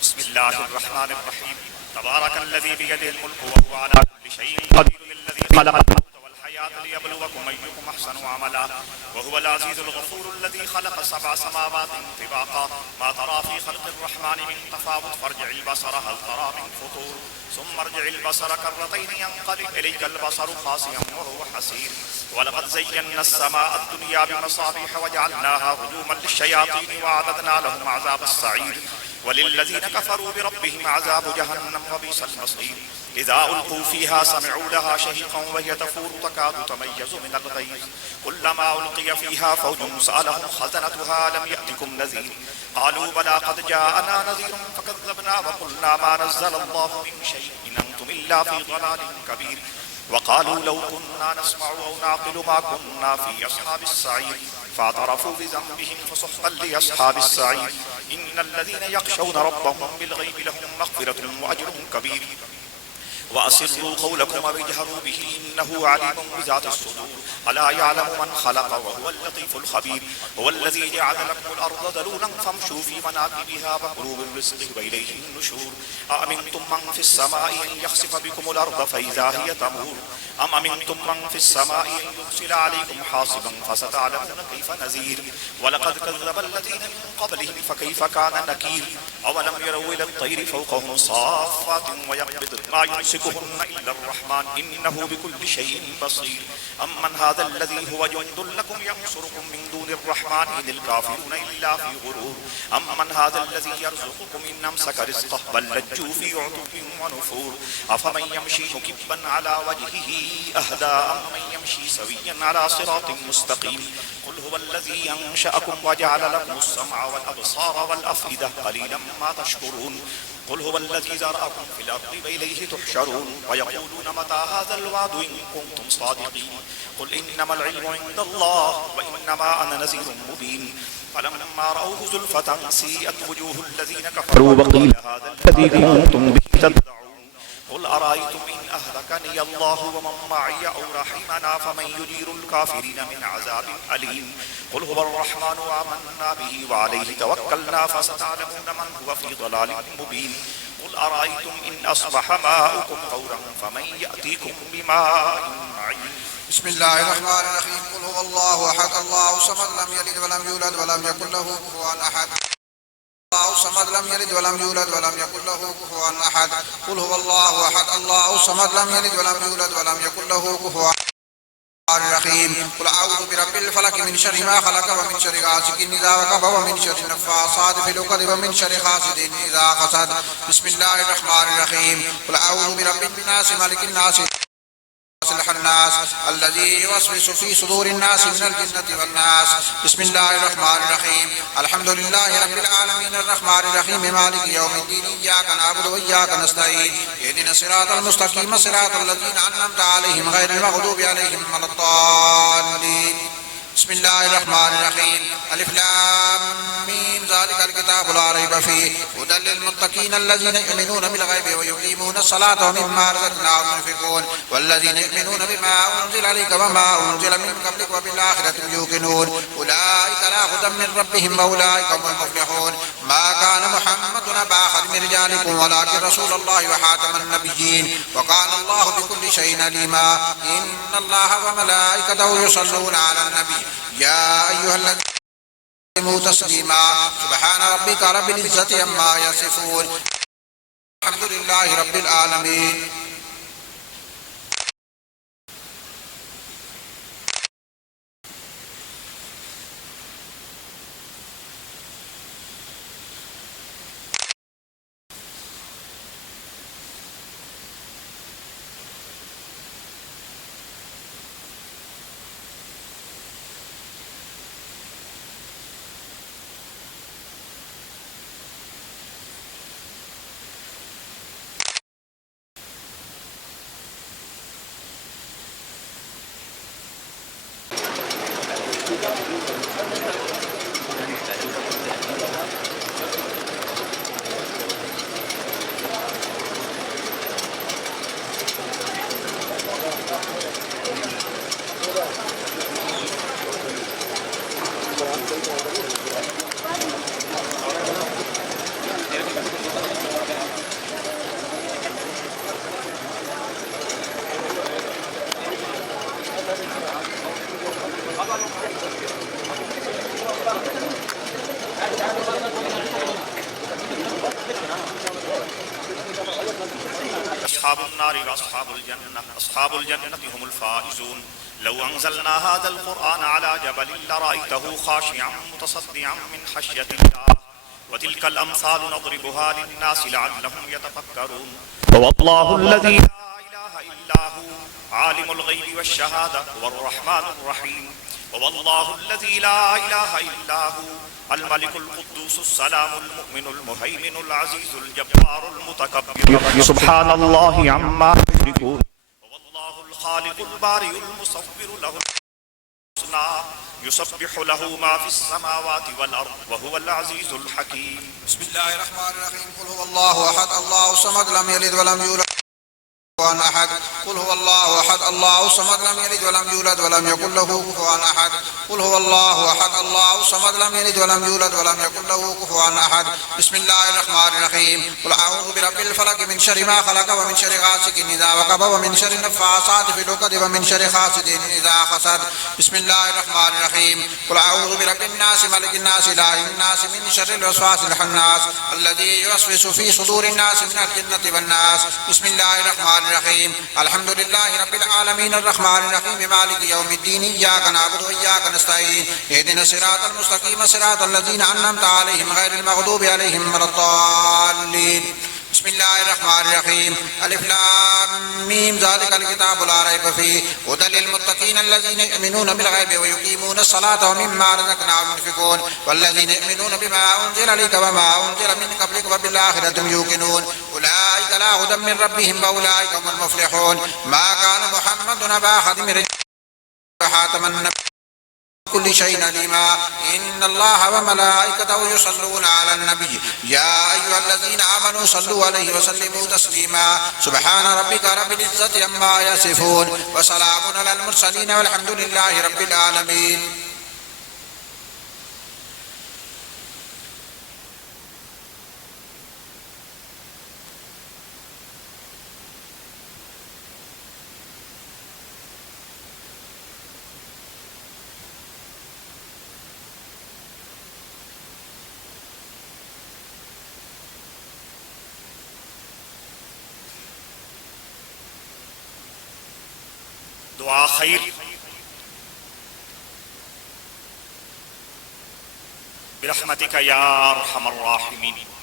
बिस्मिल्लाहिर्रहमानिर्रहीम तबारकल्लज़ी बियदिहिल मुल्कु व हुवा अला कुल्लि शैइन क़दीर लल्लज़ी खलक़ल मौत वल हयात लियब्लुवकुम अय्युकुम अहसनु अमला व हुवल अज़ीज़ुल गफ़ूर लल्लज़ी खलक़ सबअ समावातिन तिबाक़ा मा तरा फ़ी ख़ल्क़िर रहमानि मिन तफ़ावुत फर्जि'ल बसर हल तरा मिन फ़ुतूर सुम्मा अर्जि'ल बसर कर्रतैन यंक़लिब इलैकल बसरु ख़ासिअन व हुवा हसीर वलक़द ज़य्यन्ना अस्समाअ अद्दुनिया बिमसाबिह वजअलनाहा रुजूमन लिश्शयातीन वअअतदना लहुम अज़ाबस सईर वलिल्लज़ीन कफ़रू बिरब्बिहिम अज़ाबु जहन्नम वबिअसल मसीर इज़ा उल्क़ू फ़ीहा समिअू लहा शहीक़न वहिय तफ़ूरु तकादु तमय्यज़ु मिनल ग़यज़ कुल्लमा उल्क़िय फ़ीहा फ़ौजुन सअलहुम ख़ज़नतुहा अलम यअतिकुम नज़ीर क़ालू बला क़द जाअना नज़ीरुन फ़कज़्ज़बना वक़ुलना मा नज़्ज़लल्लाहु मिन शैइन इन अंतुम इल्ला फ़ी ज़लालिन कबीर वक़ालू लौ कुन्ना नस्मअु औ नाक़िलु मा कुन्ना फ़ी अस्हाबिस सईर फ़अतरफ़ू बिज़ंबिहिम फ़सुह्क़न लिअस्हाबिस सईर इन्नल्लज़ीन यख़शौन रब्बहुम बिलग़ैबि लहुम मग़फ़िरतुन व अज्रुन कबीर वअसिर्रू क़ौलकुम अव इजहरू बिही इन्नहु अलीमुम बिज़ातिस सुदूर अला यअलमु मन ख़लक़ व हुवल लतीफ़ुल ख़बीर हुवल्लज़ी जअल लकुमुल अर्ज़ ज़लूलन फ़म्शू फ़ी मनाकिबिहा वकुलू मिन रिज़्क़िही व इलैहि नुशूर अअमिनतुम मन फ़िस समाइ अन यख़सिफ़ बिकुमुल अर्ज़ फ़इज़ा हिय तमूर अम अमिनतुम मन फ़िस समाइ अन युरसिल अलैकुम हासिबन फ़सतअलमून कैफ़ नज़ीर वलक़द कज़्ज़बल्लज़ीन मिन क़ब्लिहिम फ़कैफ़ कान नकीर अवलम यरौ इलत तैरि फ़ौक़हुम साफ़्फ़ातिन व यक़बिضन मा युमसिकुहुन्ना इल्ला अर्रहमान इन्नहु बिकुल्लि शैइन बसीर अम्मन हाज़ल्लज़ी हुव जुन्दुन लकुम यंसुरुकुम मिन दूनिर रहमान इनिल काफ़िरून इल्ला फ़ी गुरूर अम्मन हाज़ल्लज़ी यर्ज़ुक़ुकुम इन अमसक रिज़्क़हु बल लज्जू फ़ी उतुव्विन व नुफ़ूर अफ़मन यमशी मुकिब्बन अला वजहिही अहदा अम्मन यमशी सविय्यन अला सिरातिन मुस्तक़ीम क़ुल हुवल्लज़ी अंशअकुम व जअल लकुमुस समअ वल अबसार वल अफ़इदा क़लीलन मा तशकुरून क़ुल हुवल्लज़ी ज़रअकुम फ़िल अर्दि व इलैहि तुहशरून व यक़ूलून मता हाज़ल वअदु इन कुन्तुम सादिक़ीन क़ुल इन्नमल इल्मु इन्दल्लाह व इन्नमा अना नज़ीरुम मुबीन फलम्मा रअवहु ज़ुल्फ़तन सीअत वुजूहुल्लज़ीन कफ़रू व क़ील हाज़ा الذी कुन्तुम बिही तदअऊन क़ुल अरअय्तुम इन अह्लकनी अल्लाहु व मन मअय औ रहिमना फमन युजीरुल काफ़िरीन मिन अज़ाबिन अलीम क़ुल हुवर रहमानु आमन्ना बिही व अलैहि तवक्कलना फसतअलमून मन हुव फ़ी ज़लालिन मुबीन क़ुल अरअय्तुम इन अस्बह माउकुम गौरन फमन यअतीकुम बिमाइन मईन बिस्मिल्लाहिर्रहमानिर्रहीम क़ुल हुवल्लाहु अहद अल्लाहु समद लम यलिद व लम यूलद व लम यकुल लहू कुफुवन अहद अल्लाहु समद लम यलिद व लम यूलद व लम यकुल लहू कुफुवन अहद क़ुल हुवल्लाहु अहद अल्लाहु समद लम यलिद व लम यूलद व लम यकुल लहू कुफुवन الرحيم قل أعوذ برب الفلق من شر ما خلق ومن شر غاسق إذا وقب ومن شر النفاثات في العقد ومن شر حاسد إذا حسد بسم الله الرحمن الرحيم قل أعوذ برب الناس ملك الناس الناس الذي يوسوس في صدور الناس من الجنة والناس بسم الله الرحمن الرحيم الحمد لله رب العالمين الرحمن الرحيم مالك يوم الدين إياك نعبد وإياك نستعين اهدنا الصراط المستقيم صراط الذين أنعمت عليهم غير المغضوب عليهم ولا الضالين بسم الله الرحمن الرحيم ألف لام ميم ذلك الكتاب الكتاب لا ريب فيه هدى للمتقين الذين يؤمنون بالغيب ويقيمون الصلاة ومما رزقناهم ينفقون والذين يؤمنون بما أنزل إليك وما أنزل من قبلك وبالآخرة هم يوقنون أولئك على هدى من ربهم وأولئك هم المفلحون ما كان محمد أبا أحد من رجالكم ولكن رسول الله وخاتم النبيين وكان الله بكل شيء عليما إن الله وملائكته يصلون على النبي يا أيها الذين آمنوا تسليما سبحان ربك رب العزة عما يصفون الحمد لله رب العالمين. أصحاب النار وأصحاب الجنة هم الفائزون لو أنزلنا هذا القرآن على جبل لرأيته خاشعا متصدعا من خشية الله وتلك الأمثال نضربها للناس لعلهم يتفكرون والله الذي لا إله إلا هو عالم الغيب والشهادة هو الرحمن الرحيم والله الذي لا إله إلا هو الملك القدوس السلام المؤمن المهيمن العزيز الجبار المتكبر سبحان الله عما يشركون والله الخالق البارئ المصور له الحسنى يسبح له ما في السماوات والأرض وهو العزيز الحكيم. بسم الله الرحمن الرحيم قل هو الله أحد الله الصمد لم يلد ولم يولد كفوا أحد قل هو الله أحد الله الصمد لم يلد ولم يولد ولم يكن له كفوا أحد قل هو الله أحد الله الصمد لم يلد ولم يولد ولم يكن له كفوا أحد بسم الله الرحمن الرحيم قل أعوذ برب الفلق من شر ما خلق ومن شر غاسق إذا وقب ومن شر النفاثات في العقد ومن شر حاسد إذا حسد بسم الله الرحمن الرحيم قل أعوذ برب الناس ملك الناس إله الناس من شر الوسواس الخناس الذي يوسوس في صدور الناس من الجنة والناس بسم الله الرحمن الرحيم الحمد لله رب العالمين الرحمن الرحيم مالك يوم الدين إياك نعبد وإياك نستعين اهدنا الصراط المستقيم صراط الذين أنعمت عليهم غير المغضوب عليهم ولا الضالين بسم الله الرحمن الرحيم ألف لام ميم ذلك الكتاب لا ريب فيه هدى للمتقين الذين يؤمنون بالغيب ويقيمون الصلاة ومما رزقناهم ينفقون والذين يؤمنون بما أنزل إليك وما أنزل من قبلك وبالآخرة هم يوقنون أولئك على هدى من ربهم وأولئك هم المفلحون ما كان محمد أبا أحد من رجالكم وخاتم النبيين كل شيء عليما إن الله وملائكته يصلون على النبي يا أيها الذين آمنوا صلوا عليه وسلموا تسليما سبحان ربك رب العزة عما يصفون وسلام على المرسلين والحمد لله رب العالمين. दुआ खैर बिरहमतिका या अरहमर राहिमीन।